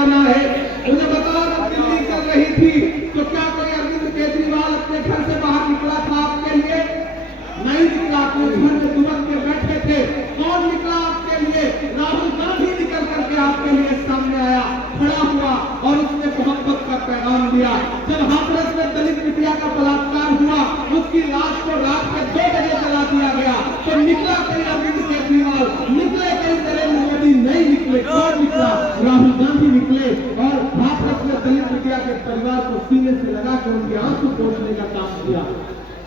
जाना है। मुझे बताओ, जब दिल्ली चल रही थी तो क्या कोई अरविंद केजरीवाल अपने घर से बाहर निकला था आपके लिए? नहीं निकला। कुछ घर में दुबक के बैठे थे। कौन निकला आपके लिए? राहुल गांधी निकल करके आपके लिए सामने आया, खड़ा हुआ और उसने मोहब्बत का पैगाम दिया। जब हाथरस में दलित बिटिया का बलात्कार हुआ, उसकी लाश को रात में 2 बजे जला दिया गया, तो निकला कहीं अरविंद केजरीवाल, निकले कहीं नरेंद्र मोदी? नहीं निकले। कौन निकला? राहुल गांधी निकले और हाथरस में दलित बिटिया के परिवार को सीने से लगा कर उनके आंसू पोंछने का काम किया।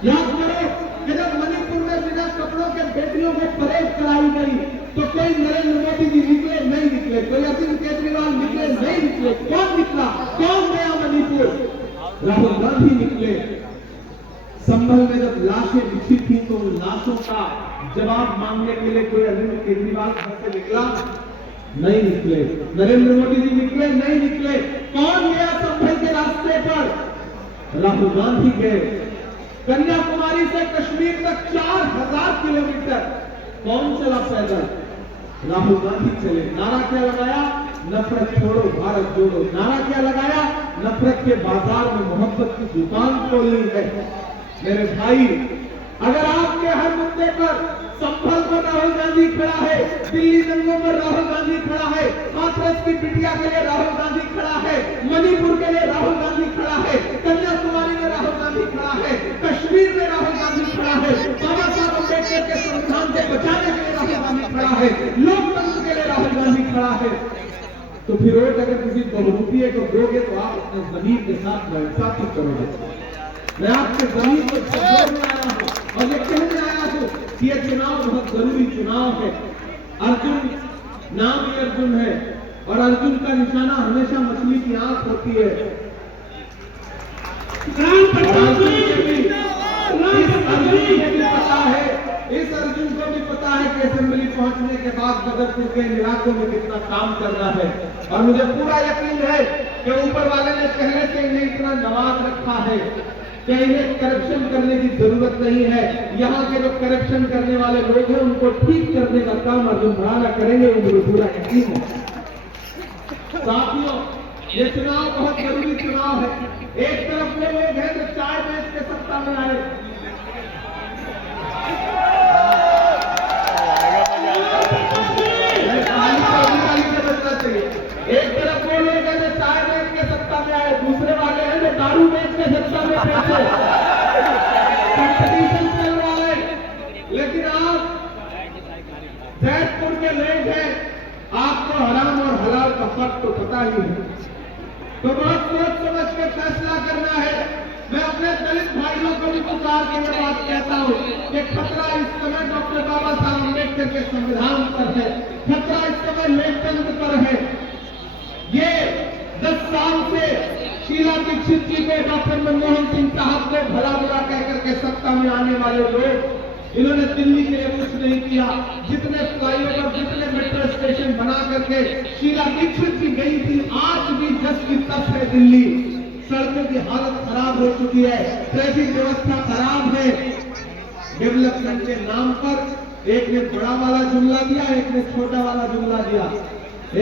याद करो कि जब मणिपुर में बिना कपड़ों के बेटियों को परेड कराई गई तो कोई नरेंद्र मोदी जी निकले? नहीं निकले। कोई अरविंद केजरीवाल निकले? नहीं निकले। कौन निकला? कौन गया मणिपुर? राहुल गांधी निकले। संभल में जब लाशें बिछी थी तो उन लाशों का जवाब मांगने के लिए कोई अरविंद केजरीवाल घर से निकला? नहीं निकले। नरेंद्र मोदी जी निकले? नहीं निकले। कौन गया संभल के रास्ते पर? राहुल गांधी गए। कन्याकुमारी से कश्मीर तक 4000 किलोमीटर कौन चला पैदल? राहुल गांधी चले। नारा क्या लगाया? नफरत छोड़ो भारत जोड़ो। नारा क्या लगाया? नफरत के बाजार में मोहब्बत की दुकान खोलनी है। मेरे भाई, अगर आपके हर मुद्दे पर संभल पर राहुल गांधी खड़ा है, दिल्ली दंगों पर राहुल गांधी खड़ा है, हाथरस की बिटिया के लिए राहुल गांधी खड़ा है, मणिपुर के लिए राहुल गांधी खड़ा है, कन्याकुमारी में राहुल गांधी खड़ा है, कश्मीर में राहुल गांधी खड़ा है, बाबा साहब अम्बेडकर के संविधान से बचाने के लिए राहुल गांधी खड़ा है, लोकतंत्र के लिए राहुल गांधी खड़ा है, तो फिर वोट अगर किसी बहुरूपीय को दोगे तो आप अपने जमीन के साथ नाइंसाफी करोगे। मैं आपके जमीन को जोड़ने आया हूं और ये कहने आया हूं कि यह चुनाव बहुत जरूरी चुनाव है। अर्जुन नाम ही अर्जुन है और अर्जुन का निशाना हमेशा मछली की आंख होती है। इस अर्जुन को भी पता है कि असेंबली पहुंचने के बाद बदरपुर के इलाकों में कितना काम करना है और मुझे पूरा यकीन है कि ऊपर वाले ने पहले से इन्हें इतना नवाज रखा है कि इन्हें करप्शन करने की जरूरत नहीं है। यहाँ के जो करप्शन करने वाले लोग हैं उनको ठीक करने का काम अर्जुन भड़ाना करेंगे, मुझे पूरा यकीन है। साथियों, ये चुनाव बहुत जरूरी चुनाव है। एक तरफ वो लोग हैं जो चाय बेच के सत्ता में आए, एक तरफ वो लोग हैं जो चाय बेच के सत्ता में आए, दूसरे वाले हैं जो दारू बेच के सत्ता में पहुंचे। कंपटीशन चल रहा है। लेकिन आप जैतपुर के लोग हैं, आपको हराम और हलाल का फर्क तो पता ही है, तो बहुत सोच समझ के फैसला करना है। मैं अपने दलित भाइयों को भी पुकार के ये बात कहता हूँ कि खतरा इस समय डॉक्टर बाबा साहब अम्बेडकर के संविधान पर है, खतरा इस समय लोकतंत्र पर है। ये 10 साल से शीला दीक्षित जी को, डॉक्टर मनमोहन सिंह साहब को भला बुरा कहकर के सत्ता में आने वाले लोग, इन्होंने दिल्ली के लिए कुछ नहीं किया। जितने फ्लाईओवर, जितने मेट्रो स्टेशन बना करके शीला दीक्षित जी गई थी, आज भी जस की तस है दिल्ली। सड़कों की हालत खराब हो चुकी है, ट्रैफिक व्यवस्था खराब है। डेवलपमेंट के नाम पर एक ने बड़ा वाला जुमला दिया, एक ने छोटा वाला जुमला दिया।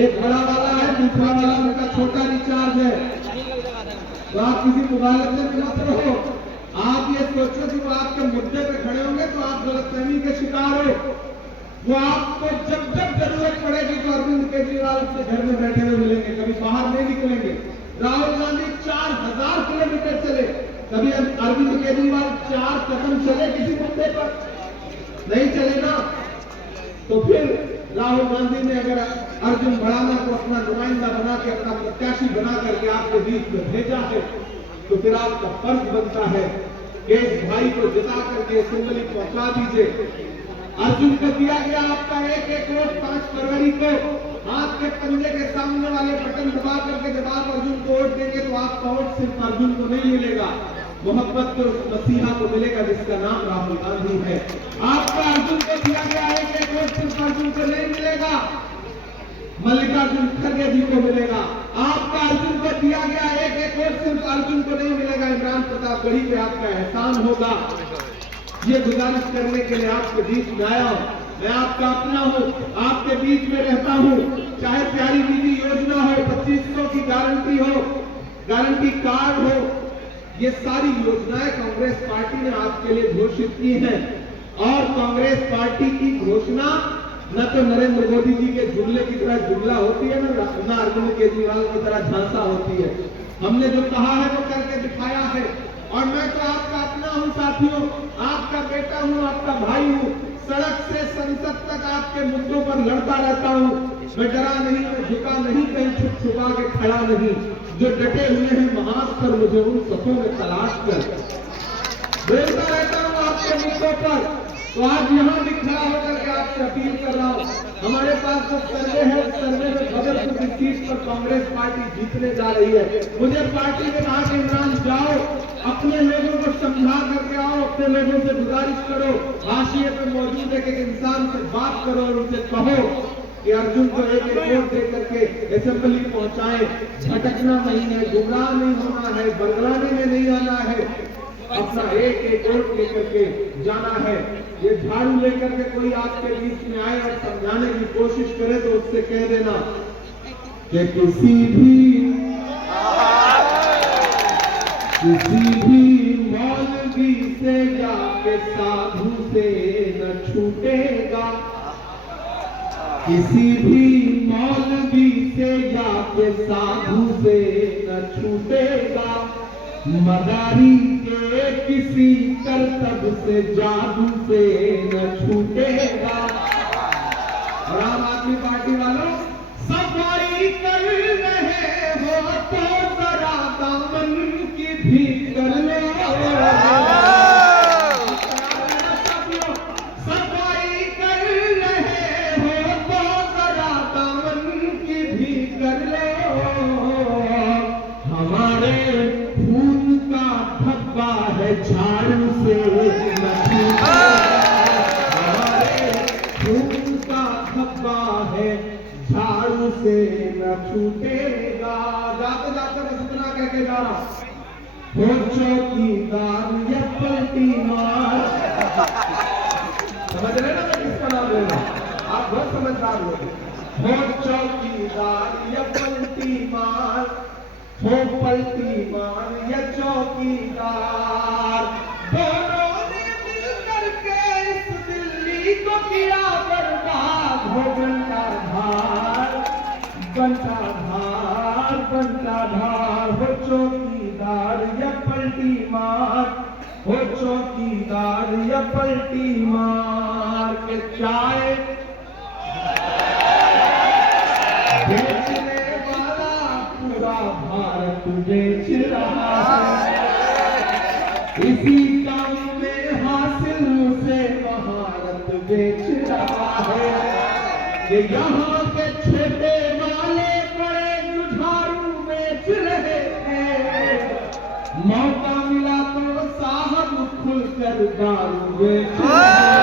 एक बड़ा वाला है, दूसरा वाला उनका छोटा रिचार्ज है। तो आप किसी मुबालक में मत रहो। आप ये सोचो कि वो आपके मुद्दे पे खड़े होंगे तो आप गलतफहमी के शिकार हो। वो आपको जब जब जरूरत पड़ेगी तो अरविंद केजरीवाल से घर में बैठे हुए मिलेंगे, कभी बाहर नहीं निकलेंगे। राहुल गांधी 4000 किलोमीटर चले, कभी अरविंद केजरीवाल 4 कदम चले किसी मुद्दे पर? नहीं चले ना। तो फिर राहुल गांधी ने अगर अर्जुन भड़ाना को अपना नुमाइंदा बना के, अपना प्रत्याशी बना करके आपके बीच में भेजा है, तो फिर आपका फर्ज बनता है कि इस भाई को जिता करके असेंबली पहुंचा दीजिए। अर्जुन को दिया गया आपका एक वोट 5 फरवरी को। हाथ के पंजे के सामने वाले बटन दबा करके जब आप अर्जुन को वोट देंगे तो आपका वोट सिर्फ अर्जुन को नहीं मिलेगा, मोहब्बत के उस मसीहा को मिलेगा जिसका नाम राहुल गांधी है। आपका अर्जुन को दिया गया एक वोट सिर्फ अर्जुन को नहीं मिलेगा, मल्लिकार्जुन खड़गे जी को मिलेगा। आपका अर्जुन को दिया गया एक वोट सिर्फ अर्जुन को नहीं मिलेगा, इमरान प्रतापगढ़ी पे आपका एहसान होगा। ये गुजारिश करने के लिए आपके बीच में आया हूं। मैं आपका अपना हूं, आपके बीच में रहता हूं। चाहे प्यारी दीदी योजना हो, 2500 गारंटी कार्ड हो, ये सारी योजनाएं कांग्रेस पार्टी ने आपके लिए घोषित की हैं। और कांग्रेस पार्टी की घोषणा न तो नरेंद्र मोदी जी के जुमले की तरह जुमला होती है, न अरविंद केजरीवाल की तरह झांसा होती है। हमने जो कहा है वो करके दिखाया है। और मैं तो आपका अपना हूं साथियों, आपका बेटा हूं, आपका भाई हूं। सड़क से संसद तक आपके मुद्दों पर लड़ता रहता हूं। मैं डरा नहीं, मैं झुका नहीं, कहीं छुप छुपा के खड़ा नहीं। जो डटे हुए हैं महास्तर, मुझे उन सफों में तलाश कर बोलता रहता हूं आपके मुद्दों पर। तो आज यहाँ भी खड़ा होकर के आपसे अपील कर रहा हूँ। हमारे पास जो सर्वे है, सर्वे में बदरपुर की सीट पर कांग्रेस पार्टी जीतने जा रही है। मुझे पार्टी ने कहा कि इमरान जाओ, अपने लोगों को समझा करके आओ, अपने लोगों से गुजारिश करो, हाशिए पे मौजूद एक इंसान से बात करो और उनसे कहो कि अर्जुन को एक वोट दे करके असेंबली पहुंचाए। भटकना नहीं है, गुमराह नहीं होना है, बरगलाने में नहीं आना है, अपना एक वोट लेकर के जाना है। ये झाड़ू लेकर के कोई आपके बीच में आए और समझाने की कोशिश करे तो उससे कह देना कि किसी भी मौलवी से या के साधु से न छूटेगा, किसी भी मौलवी से या के साधु से न छूटेगा, मदारी के किसी करतब से जादू से न छूटेगा। और आम आदमी पार्टी वालों, सफाई कर रहे हो तो जरा दामन की भी कर लो। सफाई कर रहे हो तो जरा दामन की भी कर लो। हमारे खून का धब्बा है झाड़ू से न छूटेगा, हमारे खून का धब्बा है झाड़ू से न छूटेगा। जाते जाते बस इतना कह के जा रहा हूं, हो चौकीदार या पलटी मार। समझ रहे ना मैं किसका नाम ले रहा हूं? आप बहुत समझदार लोग। हो चौकीदार या पलटी मार, हो पलटी मार या चौकीदार, दोनों ने मिल करके इस दिल्ली को किया बर्बाद। हो घंटा धार, घंटा धार, घंटा धार, हो चौकीदार या पलटी मार, हो चौकीदार या पलटी मार। के चाय बेचने पूरा भारत बेच रहा है, इसी काम में हासिल से महारत बेच रहा है। कि यहाँ के छोटे वाले बड़े जुझारू बेच रहे थे, मौका मिला तो साहब खुलकर दारू बेच रहे।